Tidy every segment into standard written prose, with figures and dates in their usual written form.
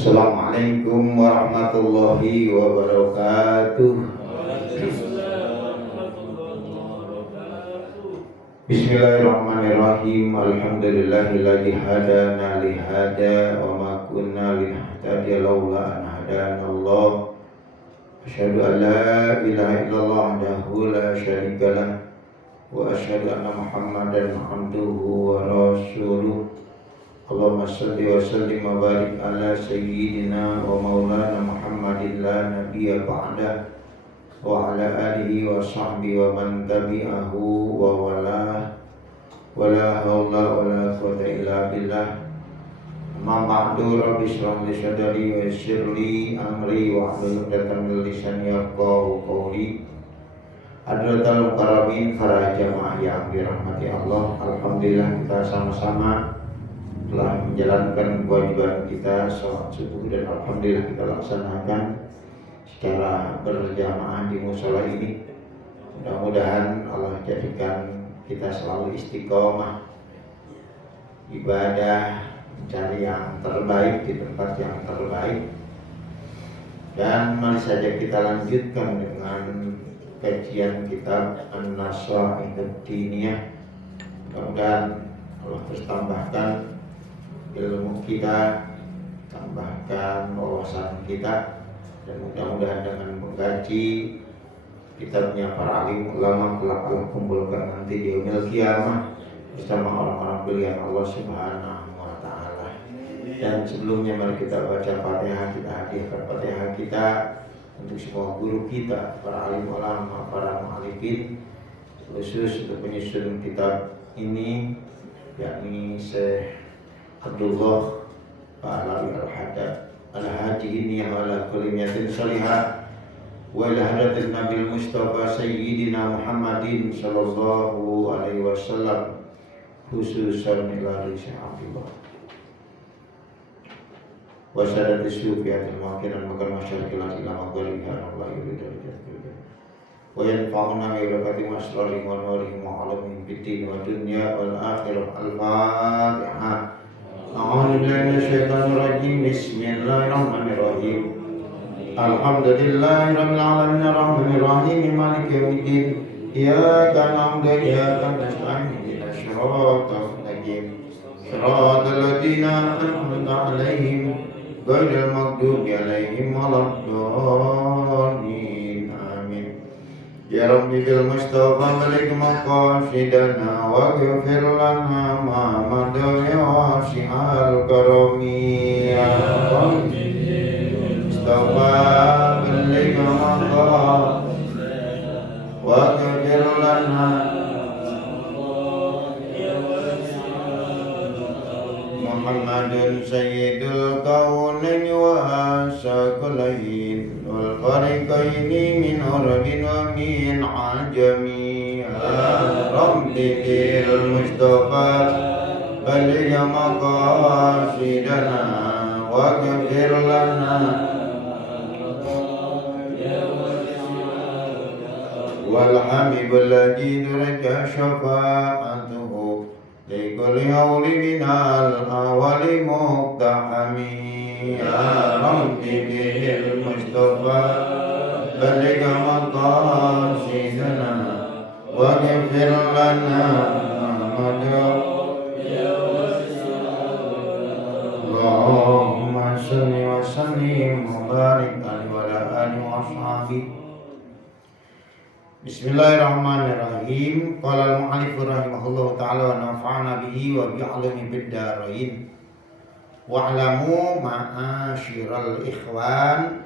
Assalamualaikum warahmatullahi wabarakatuh. Bismillahirrahmanirrahim. Alhamdulillahilladzi hadana li hada wa ma kunna linahtadiya laula an hadanallah. Asyhadu an la ilaha illallah wahdahu la syarika lah wa asyhadu anna Muhammadan abduhu wa rasuluh. Allahumma salli wa sallim wa barik ala sayyidina wa maulana Muhammadin la nabiyya ba'dah wa ala alihi wa sahbihi wa man tabi'ahu wa wala hawla wa la quwwata illa billah. Amma ba'du, rabbi shrah li sadri wa yassir li amri wa hlul 'uqdatam min lisani yafqahu qawli. Hadratul mukarramin para jamaah yang dirahmati Allah, alhamdulillah kita sama-sama telah menjalankan kewajiban kita sholat subuh dan alhamdulillah kita laksanakan secara berjamaah di mushola ini. Mudah-mudahan Allah jadikan kita selalu istiqomah ibadah, mencari yang terbaik di tempat yang terbaik. Dan mari saja kita lanjutkan dengan kajian kitab An-Nasaihud Diniyah. Mudah-mudahan Allah terus tambahkan ilmu kita, tambahkan wawasan kita, dan mudah-mudahan dengan mengkaji kitabnya para alim ulama kelak Allah kumpulkan nanti di yaumil qiyamah bersama orang-orang pilihan Allah Subhanahu wa taala. Dan sebelumnya mari kita baca Fatihah, kita hadiahkan Fatihah kita untuk semua guru kita, para alim ulama, para mu'alifin, khusus untuk penyusun kitab ini yakni Syekh Abdullah Pahlawi Al-Haji ini ala kulli niyatin salihah wa ila hadratin Nabil Mustafa Sayyidina Muhammadin sallallahu alaihi wasallam, khususan ila Syekh Abdullah wa sadati sufiyatil muwakkilan makan masyarakat ila magharibiha Allah yuridu wa yanfa'una bi barakati masrarihim wa nurihim wa alamihim fid din wa dunya wal akhirah. Al-Fatihah. A'udzu billahi minasyaitonir rajim. Bismillahirrahmanirrahim. Alhamdulillahirabbil alamin arrahmanir rahim maliki yaumiddin. Iyyaka na'budu wa iyyaka nasta'in ihdinas siratal mustaqim. Siratal ladzina an'amta 'alaihim ghairil maghdubi 'alaihim waladdallin. Amin. Ya Rabbi bil Mustafa balik maqasidana wa ghfir lana ma madaya wasi'al karami. Ya Rabbi Mustafa balik maqasidana wa ghfir lana Muhammadun sayyidul kaunaini wa asaqalain wal fariqaini min urabin wa min ajami. Rabbi bil Mustafa baligh maqasidana wa ghfir lana wal habibul ladzi duraka syafa'atuhu li kulli hawli minal awali muqtahami. Ya Rabbi bil Mustafa baligh maqasidana wa ghfir lana Allahumma salli wa sallim wa barik alaihi wa ala alihi wa ashabihi. Bismillahirrahmanirrahim. Qala al-mu'allif rahimahullahu ta'ala wa nafa'ana bihi wa bi'alami bid-darain. Wa'lamu ma'asyiral ikhwan,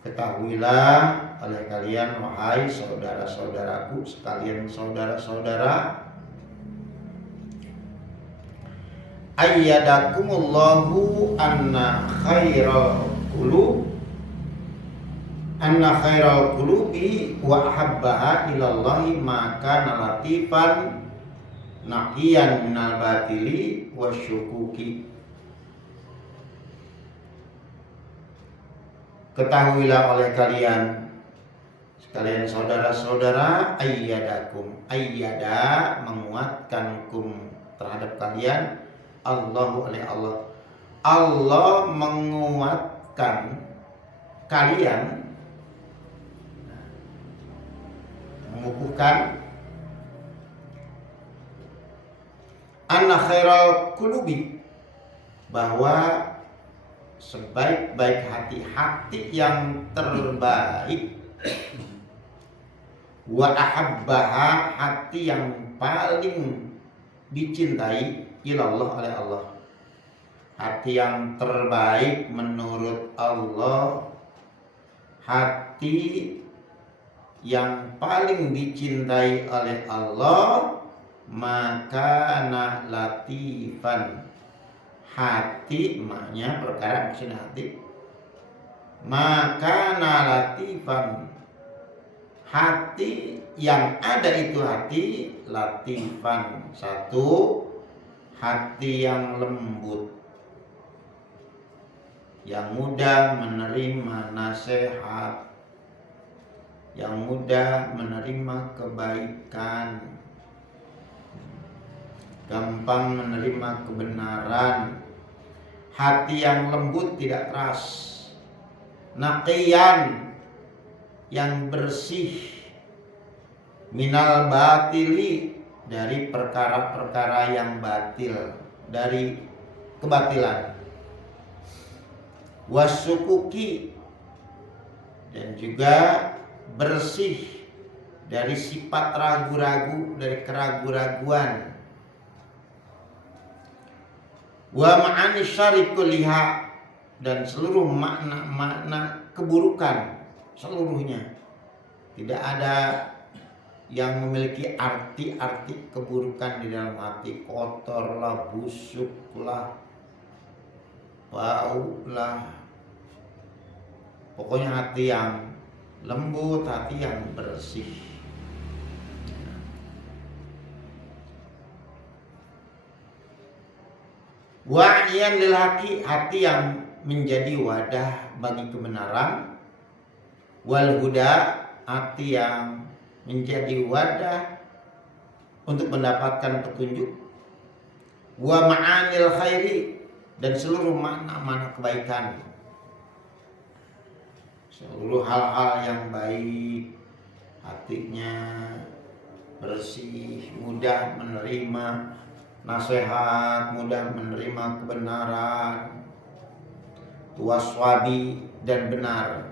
ketahuilah oleh kalian wahai saudara-saudaraku sekalian, saudara-saudara, ayyadakumullahu anna khairal qulubi wa ahabbaha ilallahi ma kana latifan naqiyan minal batili wasyukuki. Ketahuilah oleh kalian sekalian saudara-saudara, ayyada menguatkan kum terhadap kalian, Allahu oleh Allah, Allah menguatkan kalian, mengukuhkan anna khairal qulubi, bahwa sebaik-baik hati yang terbaik, wa ahabbaha, hati yang paling dicintai, ilallah, oleh Allah. Hati yang terbaik menurut Allah, hati yang paling dicintai oleh Allah, maka latifan, hati maknya perkara maksudnya hati, maka latifan, hati yang ada itu hati latifan, satu hati yang lembut, yang mudah menerima nasihat, yang mudah menerima kebaikan, gampang menerima kebenaran, hati yang lembut tidak keras, naqiyan, yang bersih, minal batili, dari perkara-perkara yang batil, dari kebatilan, wasukuki, dan juga bersih dari sifat ragu-ragu, dari keraguan-raguan, wa ma'ani syarri kulliha, dan seluruh makna-makna keburukan seluruhnya. Tidak ada yang memiliki arti-arti keburukan di dalam hati. Kotor lah, busuk lah, bau lah, pokoknya hati yang lembut, hati yang bersih. Wa'iyan lil haqi, hati yang menjadi wadah bagi kebenaran. Wal huda, hati yang menjadi wadah untuk mendapatkan petunjuk. Wa ma'anil khairi, dan seluruh makna-makna kebaikan, seluruh hal-hal yang baik, hatinya bersih, mudah menerima nasihat, mudah menerima kebenaran, waswabi, dan benar.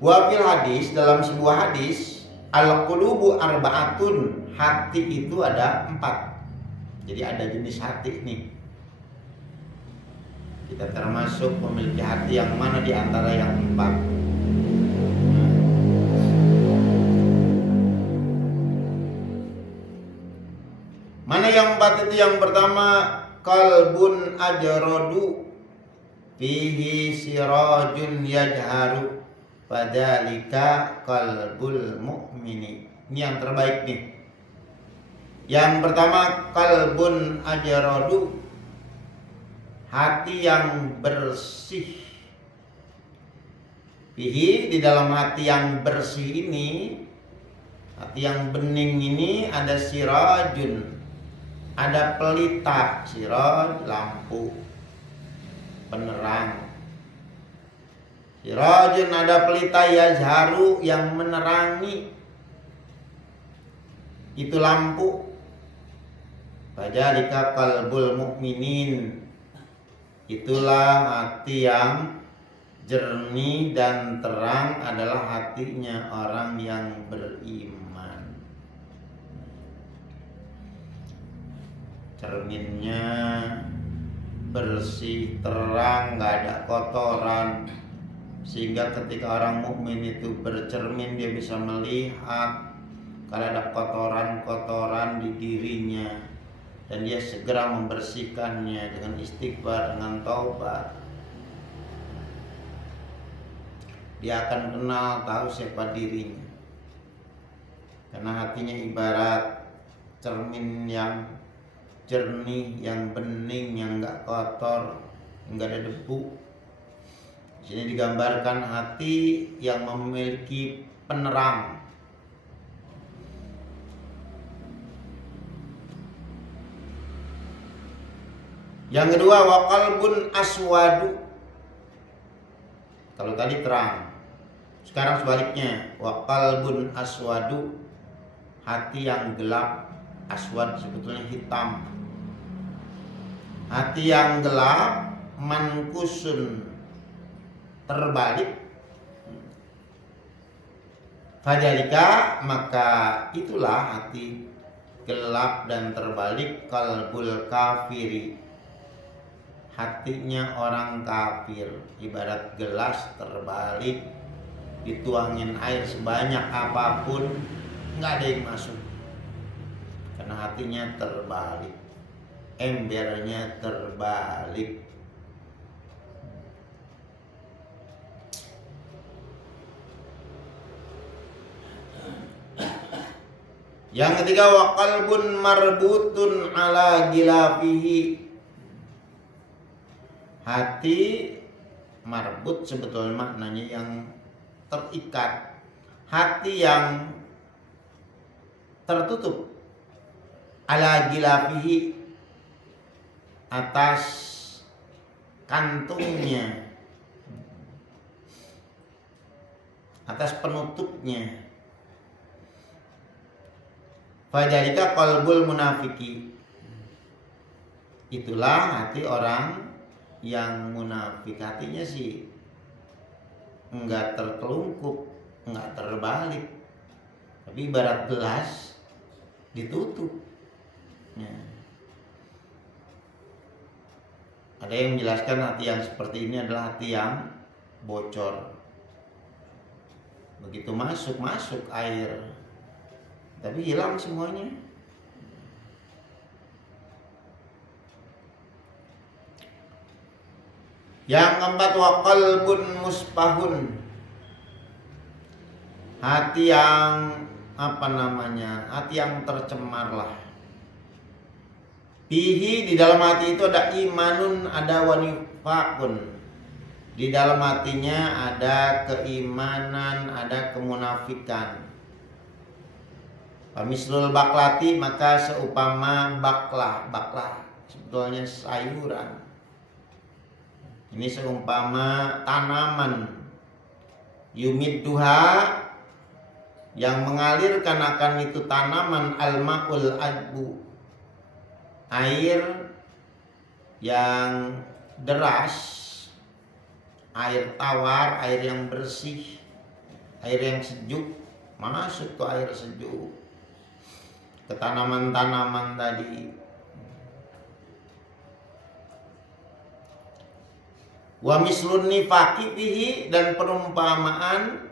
Wa fil hadis, dalam sebuah hadis, al qulubu arba'atun, hati itu ada 4. Jadi ada jenis hati nih. Kita termasuk memiliki hati yang mana di antara yang 4? Mana yang 4 itu? Yang pertama, qalbun ajradu fihi sirajun yajharu, fadzalika qalbul mu'mini. Ini yang terbaik nih. Yang pertama, qalbun ajradu, hati yang bersih. Fihi, di dalam hati yang bersih ini, hati yang bening ini, ada sirajun, ada pelita. Siraj, lampu, penerang. Sirajun, ada pelita, yazharu, yang menerangi, itu lampu. Fadzalika qalbul mu'minin, itulah hati yang jernih dan terang, adalah hatinya orang yang beriman. Cerminnya bersih, terang, gak ada kotoran, sehingga ketika orang mukmin itu bercermin, dia bisa melihat kalau ada kotoran-kotoran di dirinya, dan dia segera membersihkannya dengan istighfar, dengan taubat. Dia akan kenal, tahu siapa dirinya, karena hatinya ibarat cermin yang jernih, yang bening, yang gak kotor, enggak ada debu. Di sini digambarkan hati yang memiliki penerang. Yang kedua, wa qalbun aswadu. Kalau tadi terang, sekarang sebaliknya, wa qalbun aswadu, hati yang gelap. Aswad sebetulnya hitam. Hati yang gelap, mankusun, terbalik. Fadhalika, maka itulah hati gelap dan terbalik, qalbul kafiri, hatinya orang kafir. Ibarat gelas terbalik, dituangin air sebanyak apapun nggak ada yang masuk, karena hatinya terbalik, embernya terbalik. Yang ketiga, wa qalbun marbutun ala gilafihi, hati marbut sebetulnya maknanya yang terikat, hati yang tertutup, ala gilafihi, atas kantungnya, atas penutupnya. Fadhalika qalbul munafiki, itulah hati orang yang munafik. Hatinya sih enggak tertelungkup, enggak terbalik, tapi ibarat gelas ditutup. Ya. Ada yang menjelaskan hati yang seperti ini adalah hati yang bocor. Begitu masuk air, tapi hilang semuanya. Yang keempat, wa qalbun muspahun, hati yang hati yang tercemar lah. Bihi, di dalam hati itu ada imanun, ada wanifakun. Di dalam hatinya ada keimanan, ada kemunafikan. Pamislul baklati, maka seumpama baklah sebetulnya sayuran. Ini seumpama tanaman. Yumidduha, yang mengalirkan akan itu tanaman, al-ma'ul adbu, air yang deras, air tawar, air yang bersih, air yang sejuk, masuk ke air sejuk ke tanaman-tanaman tadi. Wa mislun nifaqi fihi, dan perumpamaan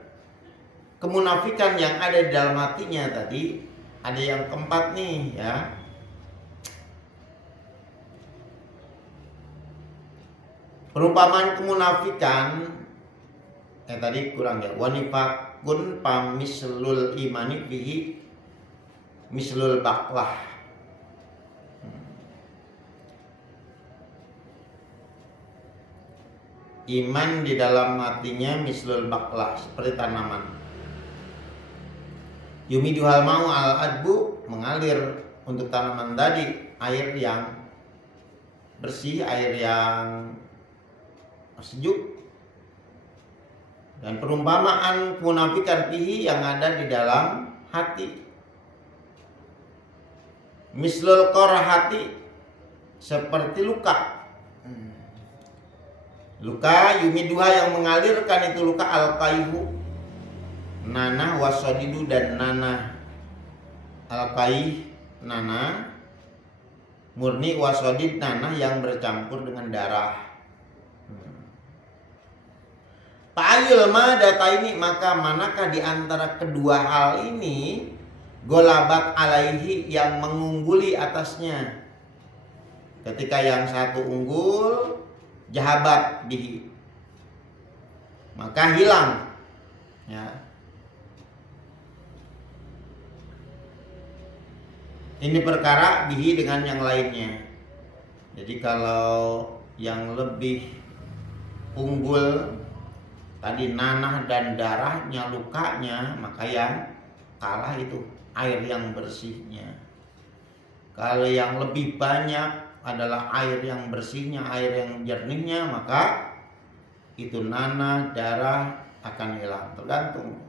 kemunafikan yang ada di dalam hatinya tadi. Ada yang keempat nih ya. Perumpamaan kemunafikan tadi kurang ya. Wa nifaqun pamislul imani fihi mislul baklah. Iman di dalam hatinya mislul baklah, seperti tanaman. Yumiduhal mau al adbu, mengalir untuk tanaman tadi air yang bersih, air yang sejuk. Dan perumpamaan kemunafikan fihi, yang ada di dalam hati, mislul qarahati, seperti luka. Luka yumiduha, yang mengalirkan itu luka, al-kaihu, nanah, wasadidu, dan nanah. Al-kaih, nanah murni, wasadid, nanah yang bercampur dengan darah. Fa'ayul ma data ini, maka manakah di antara kedua hal ini, golabat alaihi, yang mengungguli atasnya. Ketika yang satu unggul, jahabat bihi, maka hilang ya. Ini perkara bihi dengan yang lainnya. Jadi kalau yang lebih unggul tadi nanah dan darahnya, lukanya, maka yang kalah itu air yang bersihnya. Kalau yang lebih banyak adalah air yang bersihnya, air yang jernihnya, maka itu nanah, darah akan hilang, tergantung.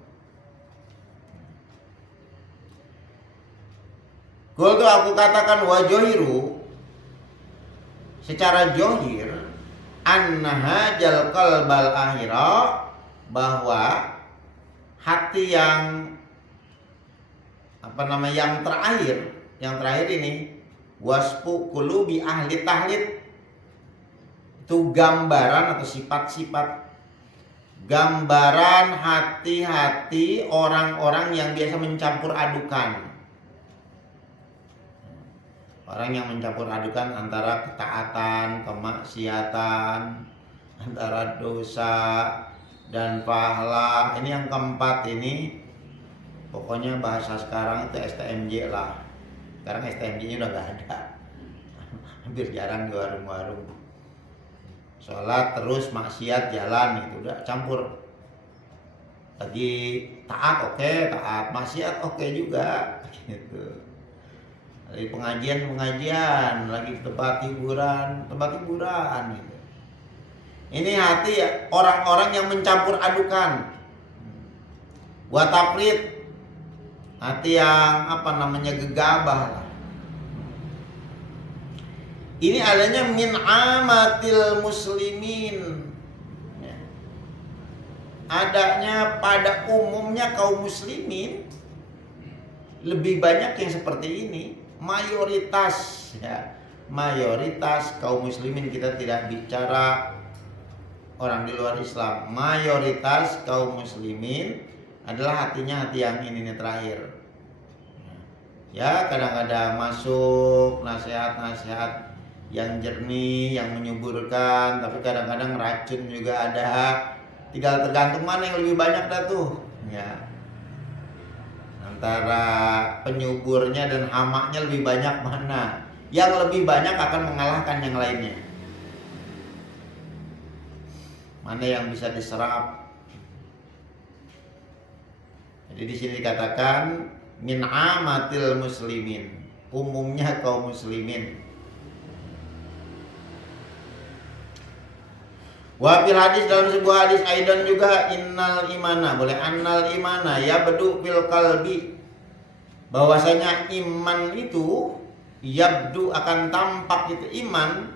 Qultu aku katakan wajohiru, secara johir, annahajal qalbal akhira, bahwa hati yang yang terakhir ini, wasfu qulubi ahli tahlid, itu gambaran atau sifat-sifat, gambaran hati-hati orang-orang yang biasa mencampur adukan. Orang yang mencampur adukan antara ketaatan, kemaksiatan, antara dosa dan pahala. Ini yang keempat ini, pokoknya bahasa sekarang itu STMJ lah. Sekarang STMJ-nya udah gak ada. Hampir jarang di warung-warung. Sholat terus maksiat jalan, itu udah campur. Lagi taat oke, taat, maksiat oke juga gitu. Lagi pengajian, lagi tempat hiburan gitu. Ini hati orang-orang yang mencampur adukan. Watafrid, hati yang gegabah lah. Ini adanya min amatil muslimin, adanya pada umumnya kaum muslimin. Lebih banyak yang seperti ini. Mayoritas kaum muslimin, kita tidak bicara orang di luar Islam. Mayoritas kaum muslimin adalah hatinya hati yang ini terakhir. Ya, kadang-kadang masuk nasihat-nasihat yang jernih, yang menyuburkan, tapi kadang-kadang racun juga ada. Tinggal tergantung mana yang lebih banyak dah tuh. Ya. Antara penyuburnya dan hamaknya lebih banyak mana? Yang lebih banyak akan mengalahkan yang lainnya. Mana yang bisa diserap? Jadi di sini dikatakan min amatil muslimin, umumnya kaum muslimin. Wa fil hadis, dalam sebuah hadis aidan juga, innal imana, boleh annal imana ya bedu fil qalbi, bahwasanya iman itu yabdu akan tampak, itu iman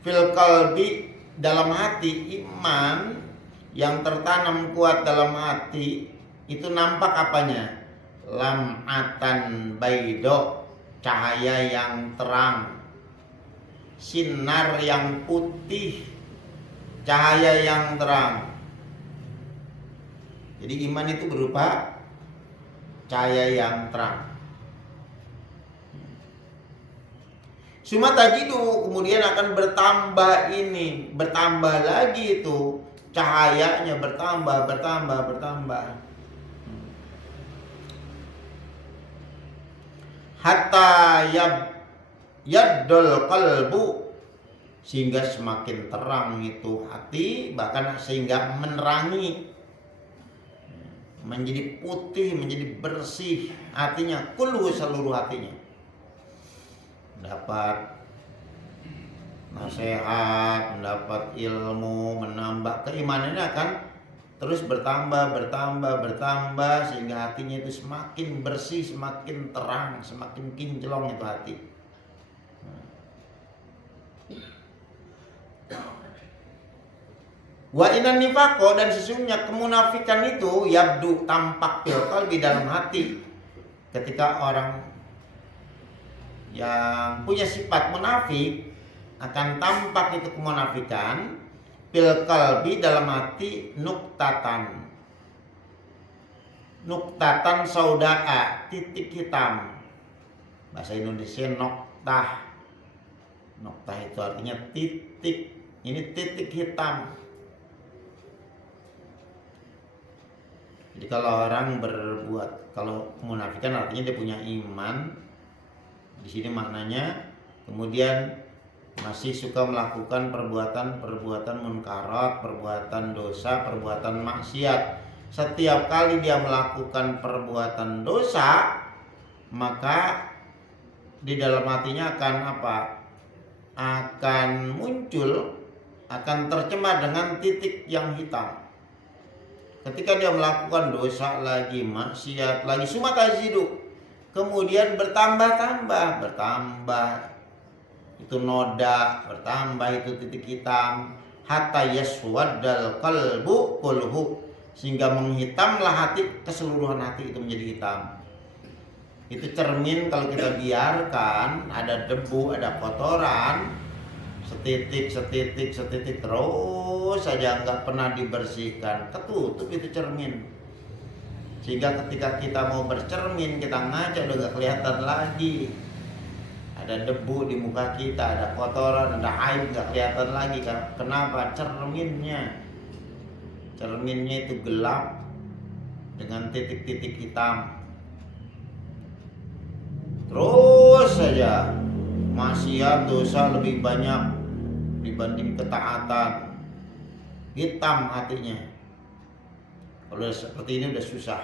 fil qalbi, dalam hati. Iman yang tertanam kuat dalam hati itu nampak apanya? Lam'atan baido, cahaya yang terang, sinar yang putih, cahaya yang terang. Jadi iman itu berupa cahaya yang terang. Suma tajidu, kemudian akan bertambah lagi itu cahayanya, bertambah. Hatta yaddul qalbu, sehingga semakin terang itu hati, bahkan sehingga menerangi, menjadi putih, menjadi bersih hatinya, kullu, seluruh hatinya. Mendapat nasihat, mendapat ilmu, menambah keimanannya akan terus bertambah, sehingga hatinya itu semakin bersih, semakin terang, semakin kinclong itu hati. Wa inan nifaqo, dan sesungguhnya kemunafikan itu yabdu, tampak fil qalbi, dalam hati. Ketika orang yang punya sifat munafik, akan tampak itu kemunafikan fil qalbi, dalam hati, nuktatan saudaa, titik hitam. Bahasa Indonesia noktah itu artinya titik. Ini titik hitam. Jadi kalau orang berbuat, kalau kemunafikan artinya dia punya iman, di sini maknanya, kemudian masih suka melakukan perbuatan munkarat, perbuatan dosa, perbuatan maksiat. Setiap kali dia melakukan perbuatan dosa, maka di dalam hatinya akan akan muncul, akan tercemar dengan titik yang hitam. Ketika dia melakukan dosa lagi, maksiat lagi, summa tazidu, kemudian bertambah itu noda, bertambah itu titik hitam, hatta yaswaddal qalbu kulhu, sehingga menghitamlah hati, keseluruhan hati itu menjadi hitam. Itu cermin kalau kita biarkan ada debu, ada kotoran, setitik terus saja nggak pernah dibersihkan, ketutup itu cermin. Sehingga ketika kita mau bercermin, kita ngaca udah nggak kelihatan lagi. Ada debu di muka kita, ada kotoran, ada aib, nggak kelihatan lagi. Kenapa? Cerminnya itu gelap dengan titik-titik hitam. Terus saja maksiat, dosa lebih banyak dibanding ketaatan. Hitam hatinya. Kalau seperti ini udah susah.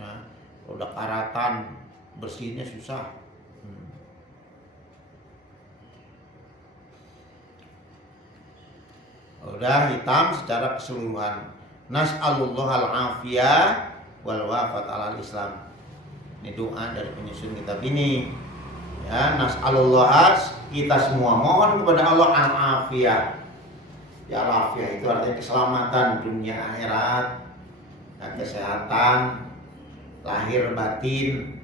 Nah, kalau udah karatan, bersihnya susah. Udah hitam secara keseluruhan. Nas'alullahal afiyah wal wafat alal Islam. Ini doa dari penyusun kitab ini. Ya, nas'alullah, kita semua mohon kepada Allah al-afiyah. Ya, al-afiyah itu artinya keselamatan dunia akhirat, dan kesehatan lahir batin,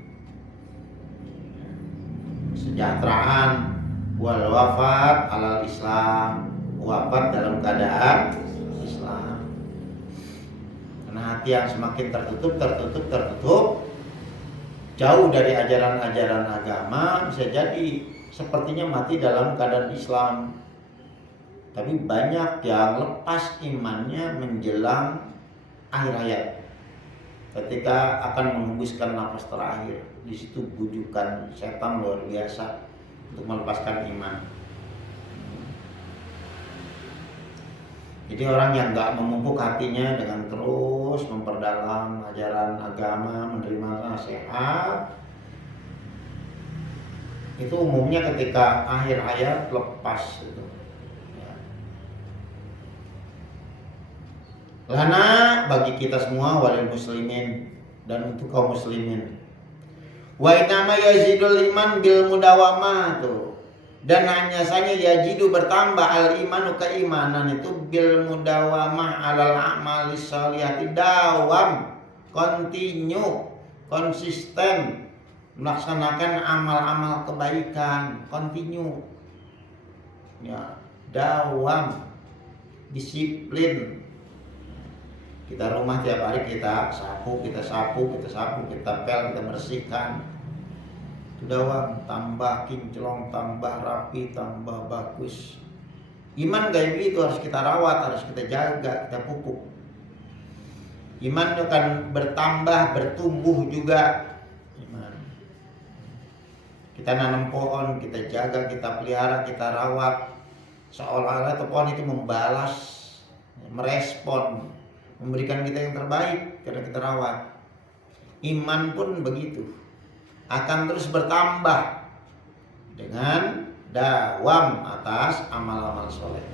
kesejahteraan, wal wafat alal Islam, wafat dalam keadaan Islam. Karena hati yang semakin tertutup, jauh dari ajaran-ajaran agama, bisa jadi sepertinya mati dalam keadaan Islam. Tapi banyak yang lepas imannya menjelang akhir hayat. Ketika akan menghembuskan nafas terakhir, di situ bujukan setan luar biasa untuk melepaskan iman. Jadi orang yang nggak memupuk hatinya dengan terus memperdalam ajaran agama, menerima nasihat, itu umumnya ketika akhir hayat lepas itu. Ya. Lana bagi kita semua walil muslimin, dan untuk kaum muslimin. Wa inama yazidul iman bil mudawamah tuh. Dan hanya saja yajidu bertambah al imanu, keimanan itu bil mudawamah alal a'malis sholihati, dawam, continue, konsisten melaksanakan amal-amal kebaikan, continue. Ya, dawam, disiplin. Kita rumah tiap hari kita sapu, kita pel, kita bersihkan. Dawam, tambah kinclong, tambah rapi, tambah bagus. Iman gaib itu harus kita rawat, harus kita jaga, kita pupuk. Iman itu akan bertambah, bertumbuh juga. Iman. Kita nanam pohon, kita jaga, kita pelihara, kita rawat. Seolah-olah pohon itu membalas, merespon, memberikan kita yang terbaik karena kita rawat. Iman pun begitu, akan terus bertambah dengan dawam atas amal-amal soleh.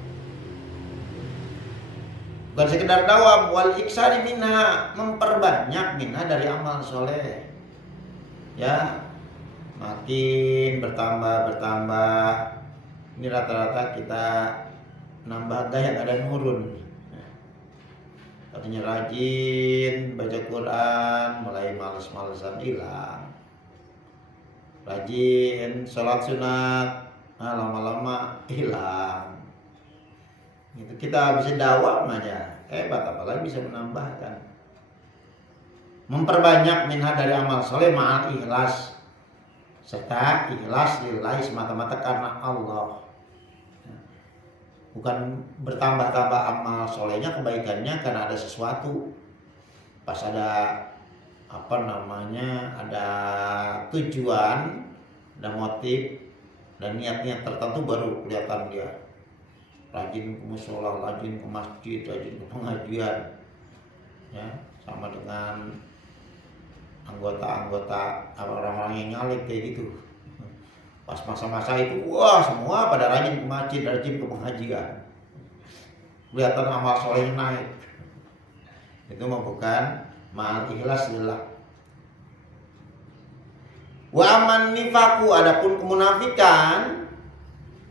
Bukan sekedar dawam, wal iksari minha, memperbanyak minha dari amal soleh. Ya, makin bertambah. Ini rata-rata kita nambah gaya, ada nurun. Artinya rajin baca Quran, mulai males-malesan hilang. Rajin sholat sunat, lama-lama hilang. Gitu. Kita bisa dawam aja, hebat, apalagi bisa menambahkan. Memperbanyak minha dari amal soleh ma'al ikhlas, serta ikhlas lillahi, semata-mata karena Allah. Bukan bertambah-tambah amal solehnya, kebaikannya karena ada sesuatu. Pas ada ada tujuan, ada motif, dan niat-niat tertentu baru kelihatan dia rajin ke mushola, rajin ke masjid, rajin ke pengajian. Ya, sama dengan anggota orang-orang yang nyalek kayak gitu. Pas masa-masa itu, wah semua pada rajin ke masjid, rajin ke pengajian. Kelihatan amal solehnya naik. Itu mah bukan ma'al ikhlas lillah. Wa aman nifaku, adapun kemunafikan,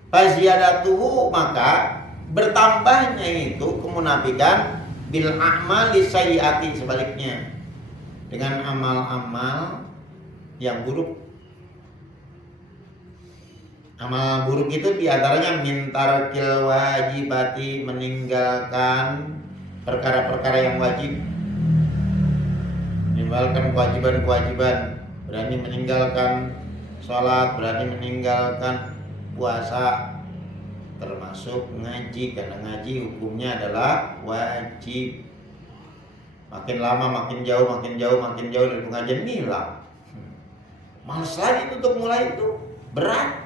faziyadatuhu, maka bertambahnya itu kemunafikan bil a'mali sayyiati, sebaliknya dengan amal-amal yang buruk. Amal buruk itu diantaranya mintarkil wajibati, meninggalkan perkara-perkara yang wajib, meninggalkan kewajiban-kewajiban, berani meninggalkan sholat, berani meninggalkan puasa, termasuk ngaji, karena ngaji hukumnya adalah wajib. Makin lama makin jauh dari pengajian hilang. Males lagi untuk mulai, itu berat.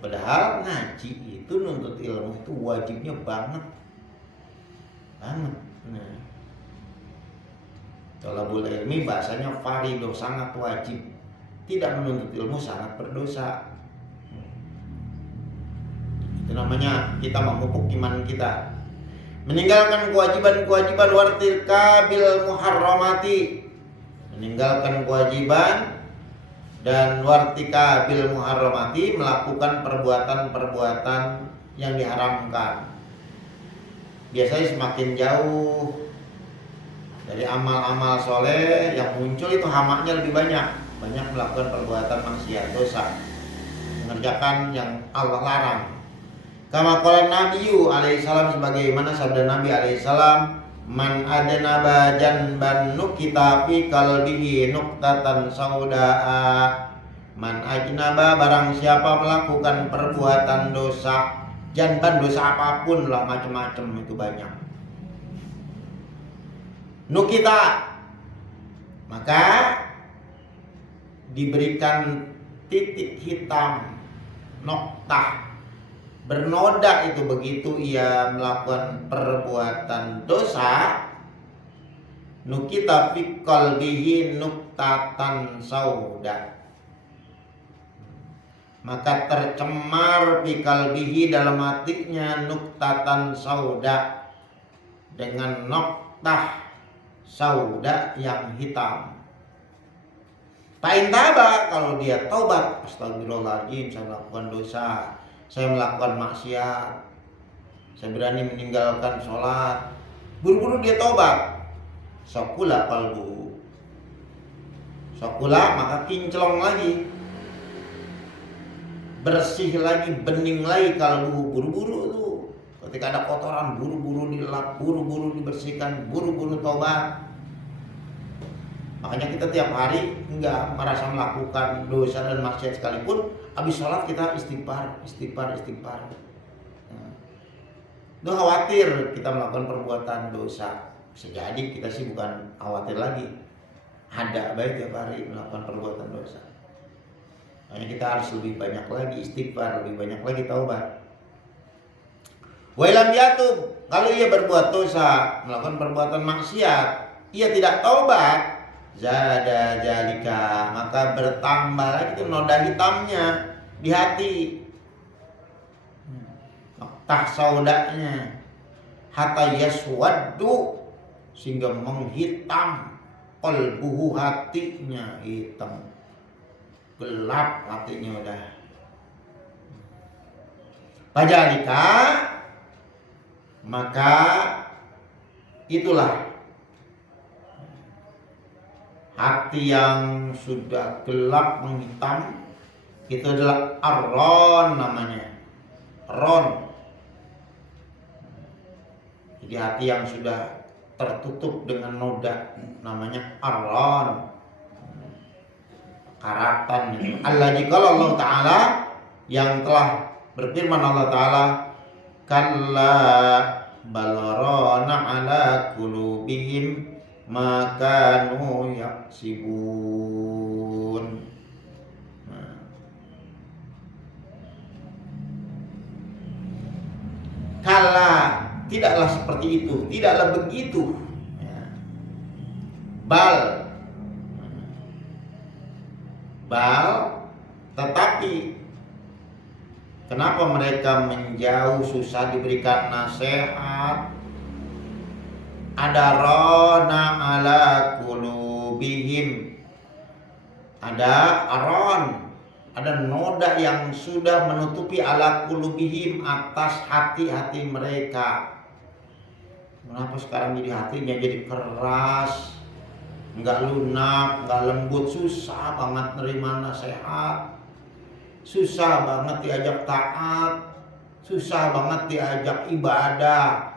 Padahal ngaji itu, nuntut ilmu itu wajibnya banget. Nah, thalabul ilmi bahasanya fardhu, sangat wajib. Tidak menuntut ilmu sangat berdosa. Itu namanya kita memupuk iman kita. Meninggalkan kewajiban-kewajiban, wartirkabil muharramati, meninggalkan kewajiban dan wartikabil muharramati, melakukan perbuatan-perbuatan yang diharamkan. Biasanya semakin jauh dari amal-amal soleh yang muncul itu hamaknya lebih banyak melakukan perbuatan maksiat, dosa, mengerjakan yang Allah larang. Kama qala Nabiyyu alaihi salam, sebagaimana sabda Nabi alaihi salam, man adnaba janban nukita fi qalbihi nuqtatan saudaa. Man ajnaba, barang siapa melakukan perbuatan dosa, janban, dosa apapun lah, macam-macam itu banyak. Nukita, maka diberikan titik hitam, noktah, bernoda itu begitu ia melakukan perbuatan dosa. Nukita fi qalbihi nuktatan sauda, maka tercemar fi qalbihi, dalam hatinya, nuktatan sauda, dengan noktah sauda yang hitam. Ta'intaba, kalau dia taubat, astagfirullahaladzim, saya melakukan dosa, saya melakukan maksiat, saya berani meninggalkan sholat, buru-buru dia taubat. Sokula qalbu, sokula, maka kinclong lagi, bersih lagi, bening lagi kalbu, buru-buru tuh. Ketika ada kotoran, buru-buru dilap, buru-buru dibersihkan, buru-buru taubat. Makanya kita tiap hari enggak merasa melakukan dosa dan maksiat sekalipun, habis sholat kita istighfar. Itu khawatir kita melakukan perbuatan dosa. Bisa jadi kita sih bukan khawatir lagi, ada baik tiap hari melakukan perbuatan dosa. Makanya kita harus lebih banyak lagi istighfar, lebih banyak lagi taubat. Wa lam yatub, kalau ia berbuat dosa, melakukan perbuatan maksiat, ia tidak taubat, zada jalika, maka bertambah lagi itu noda hitamnya di hati, noktah saudanya, hatta yaswaddu, sehingga menghitam, qalbuhu, hatinya hitam, gelap hatinya udah. Pajalika, maka itulah hati yang sudah gelap menghitam, itu adalah arron namanya, ron. Jadi hati yang sudah tertutup dengan noda namanya arron, karatan. Alladzi qala Allah Ta'ala, yang telah berfirman Allah Ta'ala, kalla balrona ala qulubihim ma kanu yaksibun. Kala, tidaklah seperti itu, tidaklah begitu. Bal Tetapi kenapa mereka menjauh, susah diberikan nasihat? Ada rona ala qulubihim, ada aron, ada noda yang sudah menutupi ala qulubihim, atas hati-hati mereka. Kenapa sekarang jadi hatinya jadi keras, nggak lunak, nggak lembut, susah banget nerima nasihat, susah banget diajak taat, susah banget diajak ibadah.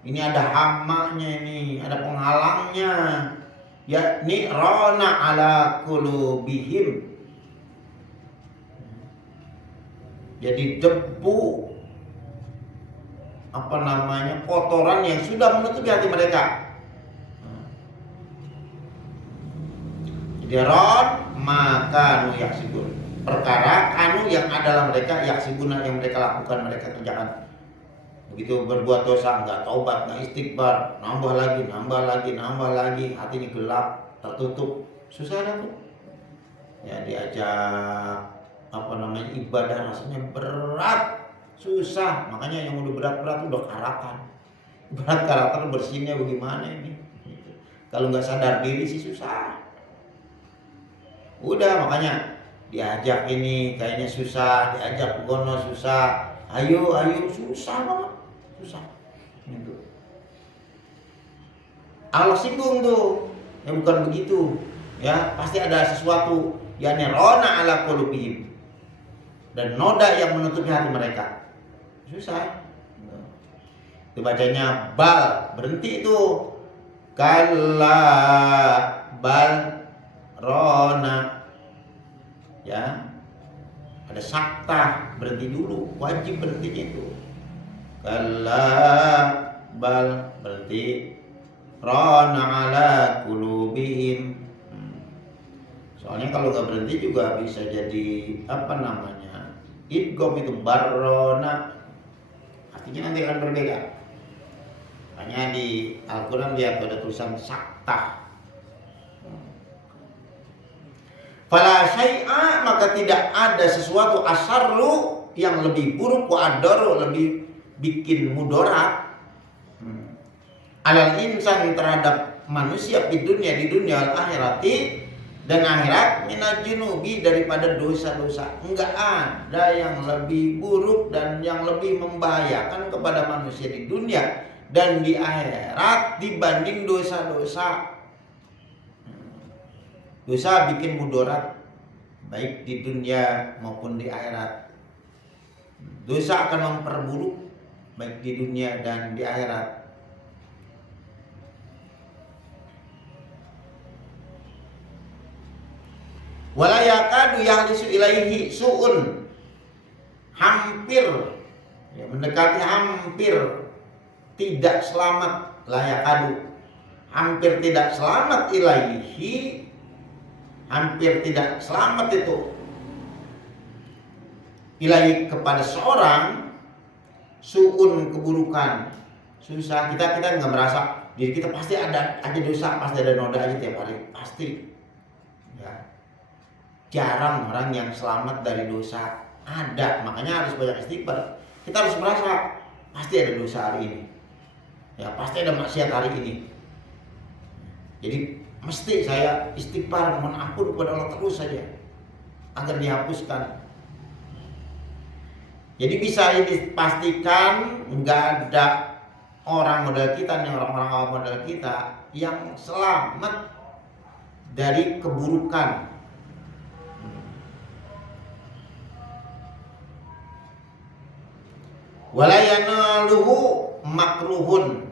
Ini ada hamanya, ini ada penghalangnya, yakni rona ala qulubihim. Jadi debu, kotoran yang sudah menutupi hati mereka. Jadi ron maka nu yaksibun, perkara kanu yang adalah mereka yaksibuna, yang mereka lakukan, mereka kerjakan. Begitu berbuat dosa, nggak taubat, nggak istighfar, nambah lagi, hatinya gelap, tertutup, susah dah tuh. Ya diajak ibadah rasanya berat, susah. Makanya yang udah berat udah karatan. Berat karakter bersihnya bagaimana ini? Kalau nggak sadar diri sih susah. Udah makanya diajak ini kayaknya susah, diajak gono susah, ayo susah banget, susah. Gitu. Allah singgung tuh, ya bukan begitu, ya pasti ada sesuatu, yakni rona ala qulubihim, dan noda yang menutupi hati mereka, susah. Itu bacanya bal, berhenti itu, kalla bal rona, ya ada sakta, berhenti dulu, wajib berhentinya itu. Kalla bal, berhenti, rona ala qulubihim. Soalnya kalau nggak berhenti juga bisa jadi idgham itu barrona, artinya nanti akan berbeda. Hanya di Al-Quran lihat ada tulisan sakta. Fala syai'a, maka tidak ada sesuatu asarru yang lebih buruk, wa adaru, lebih bikin mudarat alal insan, terhadap manusia di dunia al akhirati, dan akhirat, minal junubi, daripada dosa-dosa. Enggak ada yang lebih buruk dan yang lebih membahayakan kepada manusia di dunia dan di akhirat dibanding dosa-dosa. Dosa bikin mudarat baik di dunia maupun di akhirat. Dosa akan memperburuk baik di dunia dan di akhirat. Wala yakadu yahdisu ilaihi su'un, hampir, ya, mendekati hampir tidak selamat, layakadu, hampir tidak selamat, ilaihi, hampir tidak selamat itu, ilaihi, kepada seorang, su'un, keburukan, susah. Kita nggak merasa diri kita pasti ada aja dosa, pasti ada noda aja tiap hari, pasti. Ya. Jarang orang yang selamat dari dosa, ada, makanya harus banyak istighfar. Kita harus merasa pasti ada dosa hari ini, ya pasti ada maksiat hari ini. Jadi mesti saya istighfar, mohon ampun kepada Allah terus saja agar dihapuskan. Jadi bisa dipastikan nggak ada orang model kita nih, orang-orang awam model kita yang selamat dari keburukan. Wala yanaluhu makruhun,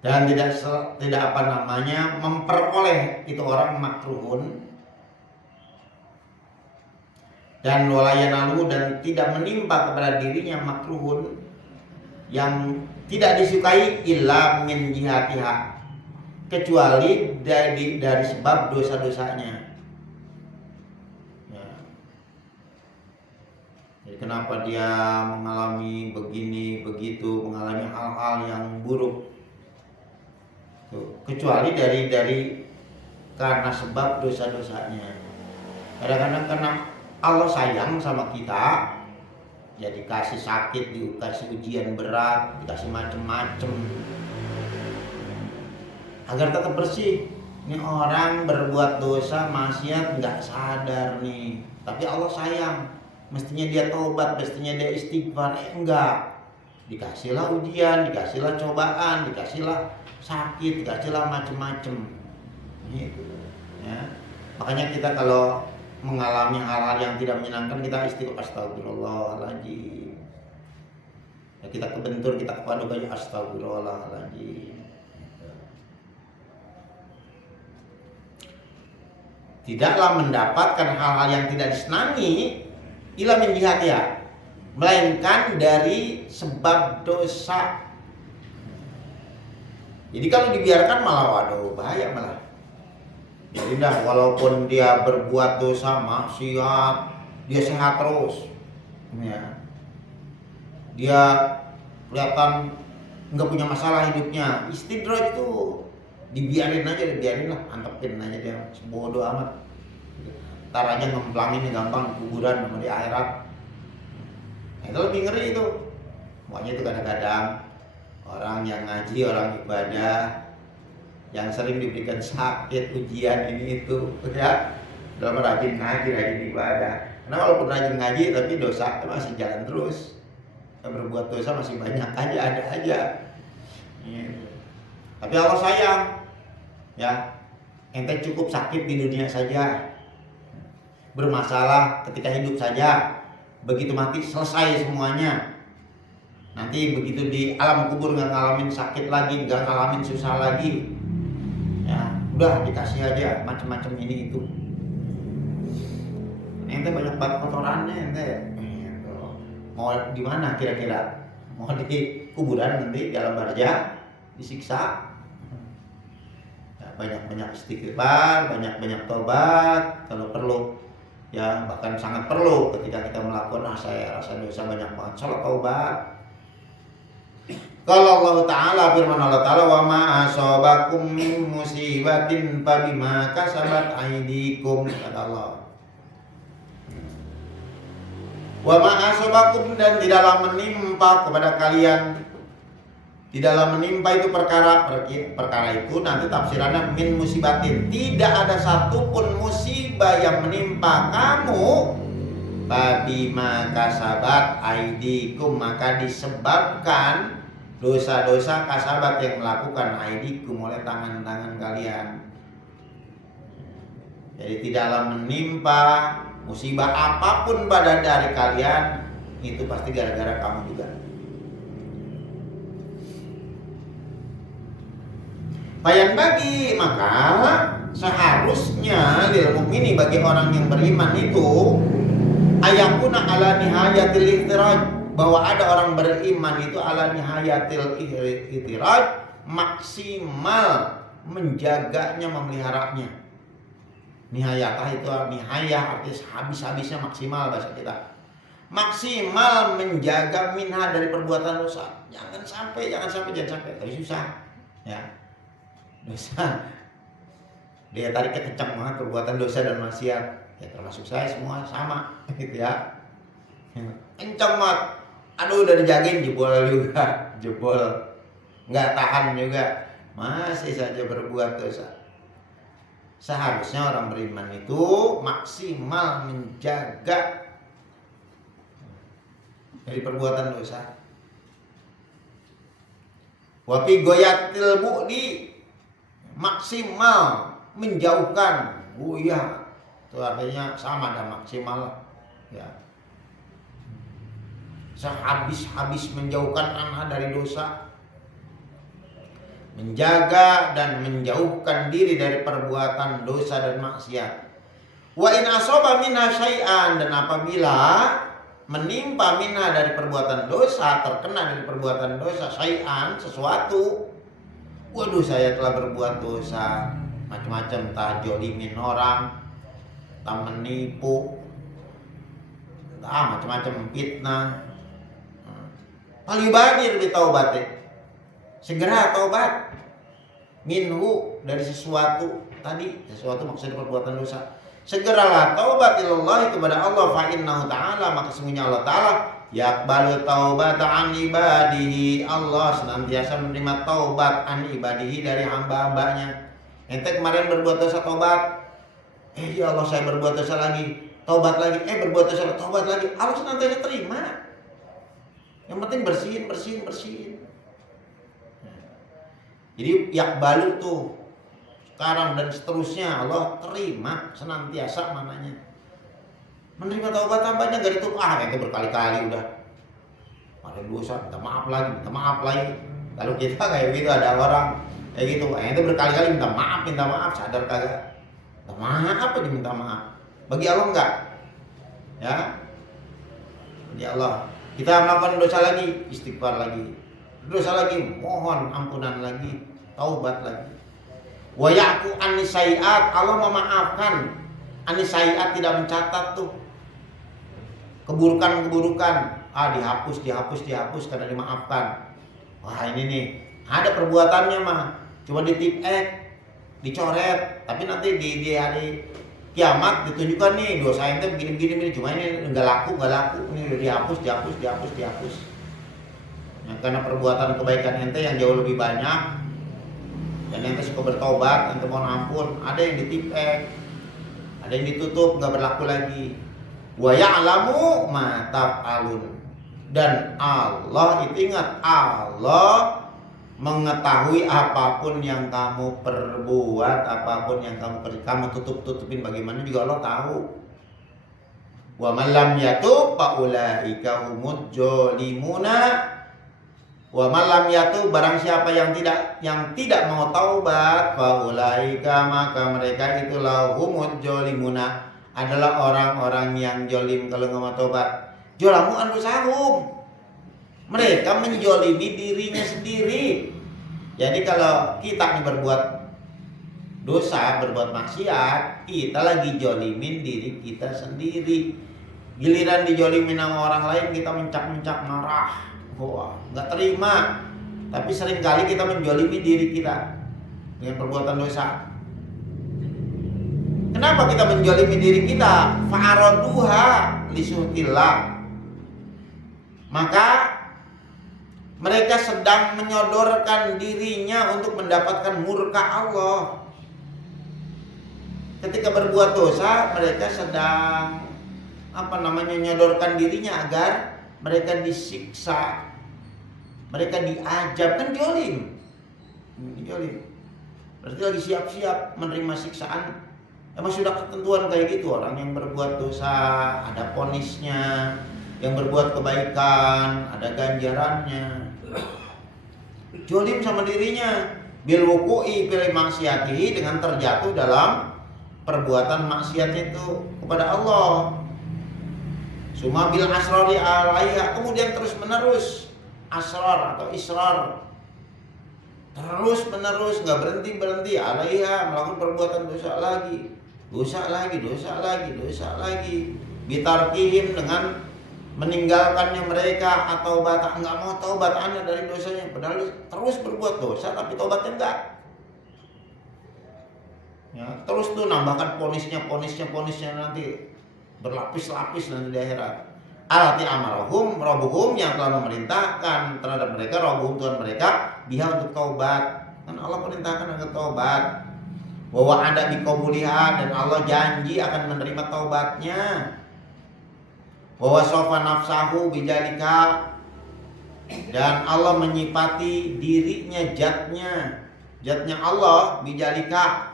dan tidak memperoleh itu orang makruhun, dan wala yanaluhu, dan tidak menimpa kepada dirinya makruhun, yang tidak disukai, illa min jihatiha, kecuali dari sebab dosa-dosanya. Jadi kenapa dia mengalami begini begitu, mengalami hal-hal yang buruk? Tuh, kecuali dari karena sebab dosa-dosanya. Kadang-kadang karena Allah sayang sama kita, ya dikasih sakit, dikasih ujian berat, dikasih macem-macem agar tetap bersih. Ini orang berbuat dosa, maksiat nggak sadar nih, tapi Allah sayang. Mestinya dia tobat, mestinya dia istighfar, enggak. Dikasihlah ujian, dikasihlah cobaan, dikasihlah sakit, dikasihlah macem-macem. Gitu, ya. Makanya kita kalau mengalami hal-hal yang tidak menyenangkan, kita istighfar, astagfirullahaladzim. Ya, kita kebentur, kita kepada banyak astagfirullahaladzim. Tidaklah mendapatkan hal-hal yang tidak disenangi ila min jihatiha, melainkan dari sebab dosa. Jadi kalau dibiarkan malah waduh bahaya malah. Jadi dah walaupun dia berbuat dosa maksiat, dia sehat terus, ya. Dia kelihatan nggak punya masalah hidupnya. Istidraj itu dibiarin aja, dibiarin lah, antepin aja dia, bodoh amat. Ntar aja ngemplangin gampang di kuburan sama di akhirat. Nah, itu lebih ngeri itu. Makanya itu kadang-kadang orang yang ngaji, orang ibadah, yang sering diberikan sakit, ujian ini itu, ya, dalam rajin ngaji, rajin ibadah. Karena walaupun rajin ngaji, tapi dosa masih jalan terus. Berbuat dosa masih banyak aja, ada aja. Gitu. Tapi Allah sayang, ya. Ente cukup sakit di dunia saja, bermasalah ketika hidup saja, begitu mati selesai semuanya. Nanti begitu di alam kubur nggak ngalamin sakit lagi, nggak ngalamin susah lagi, ya udah dikasih aja macam-macam ini itu. Ente banyak banget kotorannya ente. Mau di mana kira-kira? Mau di kuburan nanti di alam barzah disiksa? Ya, banyak-banyak istighfar, banyak-banyak tobat kalau perlu. Ya bahkan sangat perlu ketika kita melakukan saya rasa dosa banyak banget, salat taubat. Kalau Allah Ta'ala, firman Allah Ta'ala, wa ma asobakum min musibatin fabima kasabat aydikum, kata Allah. Wa ma asobakum, dan tidaklah menimpa kepada kalian, tidaklah menimpa itu perkara itu nanti tafsirannya min musibatin, tidak ada satupun musibah yang menimpa kamu fabima kasabat aydikum, maka disebabkan dosa-dosa kasabat yang melakukan aidikum, oleh tangan-tangan kalian. Jadi tidaklah menimpa musibah apapun pada dari kalian, itu pasti gara-gara kamu juga. Bayan bagi, maka seharusnya lil mukmini, bagi orang yang beriman itu, ayakuna ala nihayatil ihtiraj, bahwa ada orang beriman itu ala nihayatil ihtiraj, maksimal menjaganya, memeliharanya. Nihayatah itu nihayah artinya habis-habisnya, maksimal bahasa kita. Maksimal menjaga minha, dari perbuatan dosa. Jangan sampai, tapi susah. Ya. Dosa. Dia tariknya kencang banget, perbuatan dosa dan maksiat. Ya termasuk saya semua sama gitu ya. Kencang banget. Aduh udah dijagain jebol juga, jebol. Nggak tahan juga. Masih saja berbuat dosa. Seharusnya orang beriman itu maksimal menjaga dari perbuatan dosa. Wa fi goyatil bu'di, maksimal menjauhkan. Oh iya, itu artinya sama dan maksimal, ya. Sehabis-habis menjauhkan anha dari dosa, menjaga dan menjauhkan diri dari perbuatan dosa dan maksiat. Wa in asoba minha syai'an, dan apabila menimpa minha dari perbuatan dosa, terkena dari perbuatan dosa, syai'an sesuatu, waduh saya telah berbuat dosa macam-macam, entah jolimin orang, entah menipu, entah macam-macam fitnah. Falibadir bi taubati, segera taubat. minhu, dari sesuatu tadi, sesuatu maksudnya perbuatan dosa. Segeralah taubat ilallah kepada Allah, fa innahu ta'ala, maka sesungguhnya Allah Ta'ala yaqbalu taubata an ibadihi, Allah senantiasa menerima taubat an ibadihi, dari hamba-hambanya. Ente kemarin berbuat dosa, taubat, ya Allah saya berbuat dosa lagi, taubat lagi, berbuat dosa, taubat lagi, Allah senantiasa terima. Yang penting bersihin. Jadi yaqbalu tuh sekarang dan seterusnya Allah terima senantiasa, mananya menerima taubat hambanya. Gak itu itu berkali-kali udah ada dosa minta maaf lagi. Kalau kita kayak gitu, ada orang kayak gitu, itu berkali-kali minta maaf, sadar kagak? Minta maaf apa diminta maaf? Bagi Allah enggak? Ya, bagi Allah. Kita melakukan dosa lagi, istighfar lagi, dosa lagi, mohon ampunan lagi, taubat lagi. Wa ya'fu anisaiat, Allah memaafkan. Anisaiat, tidak mencatat tuh keburukan, dihapus karena dimaafkan. Wah ini nih, ada perbuatannya mah cuma ditipek, dicoret, tapi nanti di hari kiamat ditunjukkan nih dosa ente begini, cuma ini enggak laku, ini udah dihapus. Nah, karena perbuatan kebaikan ente yang jauh lebih banyak, dan ente suka bertobat, ente mohon ampun, ada yang ditipek, ada yang ditutup, nggak berlaku lagi. Wa ya'lamu ma taf'alun, dan Allah, itu ingat, Allah mengetahui apapun yang kamu perbuat, apapun yang kamu tutupin bagaimana juga Allah tahu. Wa man lam yatub fa ulaika humuz zalimuna. Wa malam yatu, barang siapa yang tidak mau taubat, fa ulaika, maka mereka itulah humuz zalimuna, adalah orang-orang yang jolim. Kalau nggak mau taubat, jolamu anfusahum, mereka menjolimi dirinya sendiri. Jadi kalau kita nih berbuat dosa, berbuat maksiat, kita lagi jolimin diri kita sendiri. Giliran dijolimin sama orang lain, kita mencak-mencak marah, wah, nggak terima. Tapi seringkali kita menjolimi diri kita dengan perbuatan dosa. Kenapa kita menjolimi diri kita? Fa'araduha lisuhtillah, maka mereka sedang menyodorkan dirinya untuk mendapatkan murka Allah. Ketika berbuat dosa, mereka sedang menyodorkan dirinya agar mereka disiksa, mereka diajab, kan jolim. Berarti lagi siap-siap menerima siksaan. Emang sudah ketentuan kayak gitu, orang yang berbuat dosa ada vonisnya, yang berbuat kebaikan ada ganjarannya. Jolim sama dirinya, bil wuqu'i fil maksiatihi, dengan terjatuh dalam perbuatan maksiat itu kepada Allah. Suma bil asrari alaiha, kemudian terus menerus asrar atau israr, terus menerus nggak berhenti alaiha, melakukan perbuatan dosa lagi, bitarkihim, dengan meninggalkannya mereka, atau bata, nggak mau taubat anda dari dosanya, padahal terus berbuat dosa tapi taubatnya enggak. Ya, terus tuh nambahkan ponisnya nanti berlapis-lapis nanti di akhirat. Alati amarahum rabbuhum, yang telah memerintahkan terhadap mereka, rabbuhum, Tuhan mereka, biha, untuk taubat. Kan Allah perintahkan untuk taubat. Bahwa ada biqabuliha, dan Allah janji akan menerima taubatnya. Bahwa sofa nafsahu bijalika, dan Allah menyifati dirinya, zatnya Allah, bijalika,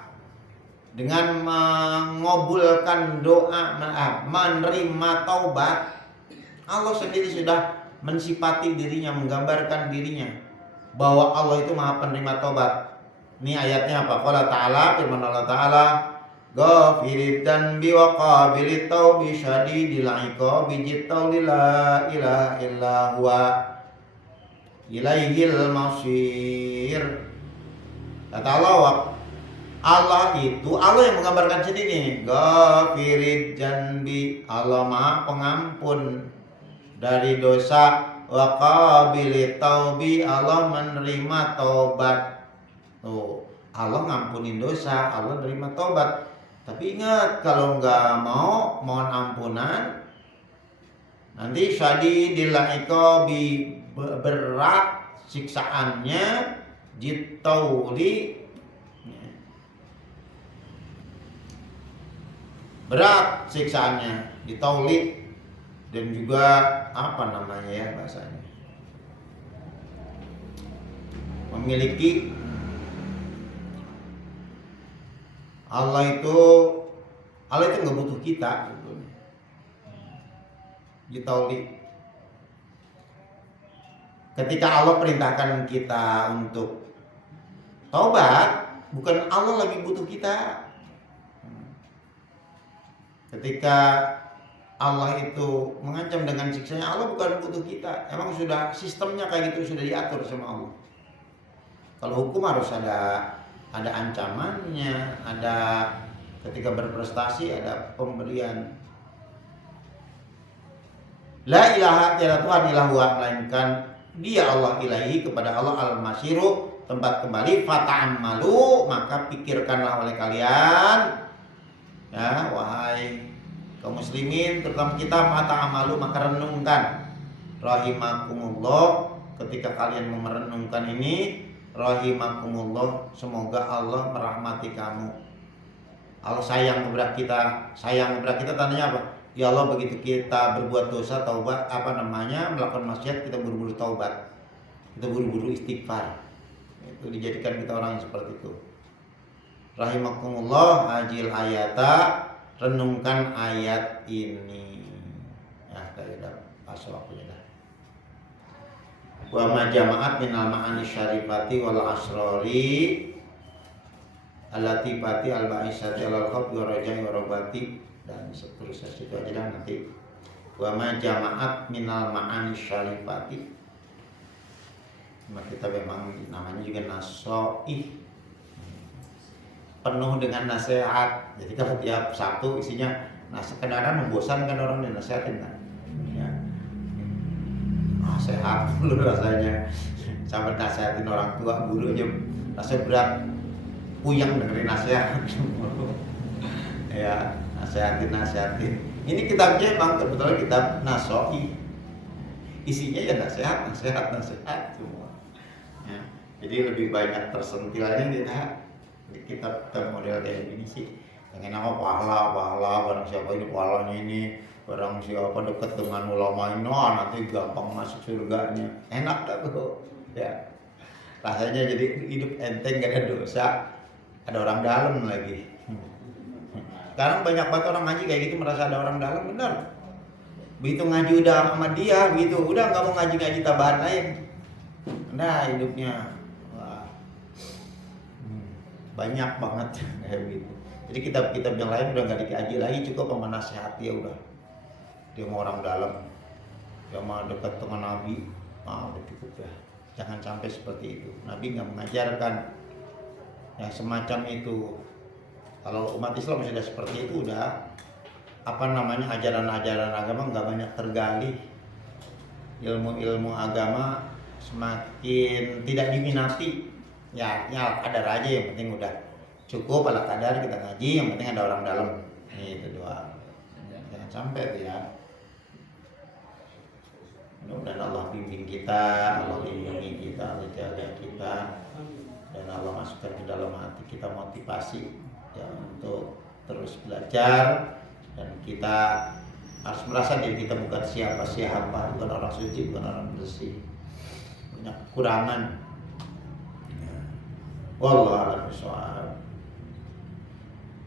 dengan mengabulkan doa, menerima taubat. Allah sendiri sudah mensifati dirinya, menggambarkan dirinya bahwa Allah itu Maha Penerima Taubat. Ini ayatnya apa? Qala ta'ala, firman Allah Ta'ala, ghafirid dzanbi wa qabilit taubi syadidil iqabi jittauli la ilaha illa huwa ilaihil masir. Kata Allah itu, Allah yang menggambarkan sendiri, ghafirid dzanbi, Allah Maha Pengampun dari dosa, wa qabilit taubi, Allah menerima taubat. Tuh, Allah ngampunin dosa, Allah nerima tobat. Tapi ingat, kalau nggak mau mohon ampunan, nanti syadidil iqabi, berat siksaannya, jitauli, berat siksaannya, jitauli, dan juga apa namanya ya bahasanya, memiliki Allah itu nggak butuh kita, jitauli. Ketika Allah perintahkan kita untuk taubat, bukan Allah lagi butuh kita. Ketika Allah itu mengancam dengan siksanya, Allah bukan butuh kita. Emang sudah sistemnya kayak gitu, sudah diatur sama Allah. Kalau hukum harus ada ancamannya, ada ketika berprestasi ada pemberian. La ilaha tiada Tuhan ilah huwa, melainkan Dia Allah, ilahi, kepada Allah al-masyiru, tempat kembali. Fata'ammalu, maka pikirkanlah oleh kalian, ya wahai kaum muslimin, terutama kita, fata'ammalu, maka renungkan. Rahimakumullah, ketika kalian merenungkan ini, rahimakumullah, semoga Allah merahmati kamu. Allah sayang kepada kita, tandanya apa? Ya Allah, begitu kita berbuat dosa, taubat, melakukan maksiat, kita buru-buru taubat, kita buru-buru istighfar. Itu dijadikan kita orang yang seperti itu. Rahimakumullah, ajil ayata, renungkan ayat ini. Ya, kayak udah pas waktunya dah. Wa ma jama'at minal ma'ani syarifati wal asrori al-latifati al-ba'isati al-khawfi wa rajai wa rabati, dan seterusnya. Itu aja dah nanti. Wa ma jama'at minal ma'ani syarifati, kita memang namanya juga nasoi, penuh dengan nasihat. Jadi kalau tiap Sabtu isinya kadang-kadang membosankan orang dinasihatin kan. Ya. Sehat dulu rasanya, sampai nasihatin orang tua, guru aja rasanya berat, puyeng dengerin nasihat. Ya, nasihatin. Ini kitabnya emang kebetulan kitab nasoi, isinya ya nasihat semua. Ya, jadi lebih banyak tersentilnya di kitab model kayak gini sih. Yang nama pahala, barang siapa ini pahalanya ini, barang siapa dekat dengan ulama ini, nanti gampang masuk surganya. Enak dah tuh. Ya. Rasanya jadi hidup enteng, gak ada dosa, ada orang dalam lagi. Sekarang banyak banget orang ngaji kayak gitu, merasa ada orang dalam, bener. Begitu ngaji udah sama dia, begitu udah nggak mau ngaji tambahan lain. Nah hidupnya banyak banget kayak gitu. Jadi kitab-kitab yang lain udah nggak dikaji lagi, cukup sama nasihat dia udah. Dia mau orang dalam, dia mau dekat dengan Nabi, udah cukup ya. Jangan sampai seperti itu. Nabi nggak mengajarkan yang semacam itu. Kalau umat Islam sudah seperti itu, udah ajaran-ajaran agama nggak banyak tergali. Ilmu-ilmu agama semakin tidak diminati. Ya kadar aja, yang penting udah cukup ala kadar kita ngaji, yang penting ada orang dalam. Itu doang. Jangan sampai tuh ya. Mudah-mudahan Allah bimbing kita, Allah lindungi kita, Allah jaga kita, dan Allah masukkan ke dalam hati kita motivasi ya untuk terus belajar, dan kita harus merasa diri kita bukan siapa-siapa, bukan orang suci, bukan orang bersih, banyak kekurangan. Wallahu a'lam bishawab.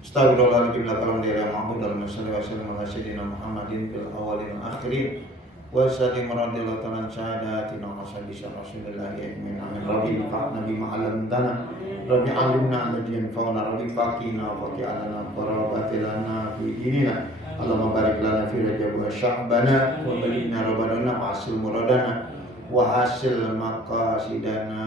Astagfirullahaladzim, la kalam diri Muhammad dalam sallallahu alaihi wasallam ala sayyidina Muhammadin fil awalin wal akhirin wa sallim radhiyallahu ta'ala syahadatina wa sallallahu rasulillahi amin amin. Rabbi fa'na bima 'allamtana, Rabbi 'allimna alladhi yanfa'una, Rabbi faqina wa faqina qarabatilana fi dinina. Allahumma barik lana fi Rajab wa Sya'bana wa balikna rabbana wa hasil muradana wa hasil maqasidana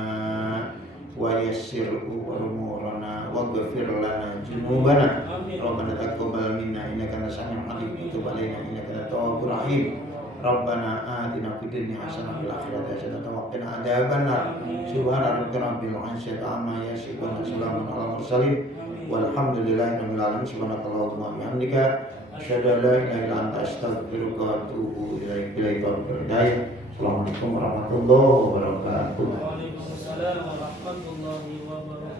wa yassir umurana wa ghfir lana junubana. Rabbana taqabbal minna innaka antas samiul alim wa tub alaina innaka antat tawwabur rahim. Rabbana atina fid dunya hasanah wa fil akhirati hasanah wa qina adzabannar. Subhana rabbika rabbil izzati amma yasifun. wassalamun ala mursalin walhamdulillahirabbil alamin. Subhanakallahumma wa bihamdika asyhadu an la ilaha illa anta astaghfiruka wa atubu ilaik. Assalamualaikum warahmatullahi wabarakatuh. Waalaikumsalam warahmatullahi wabarakatuh.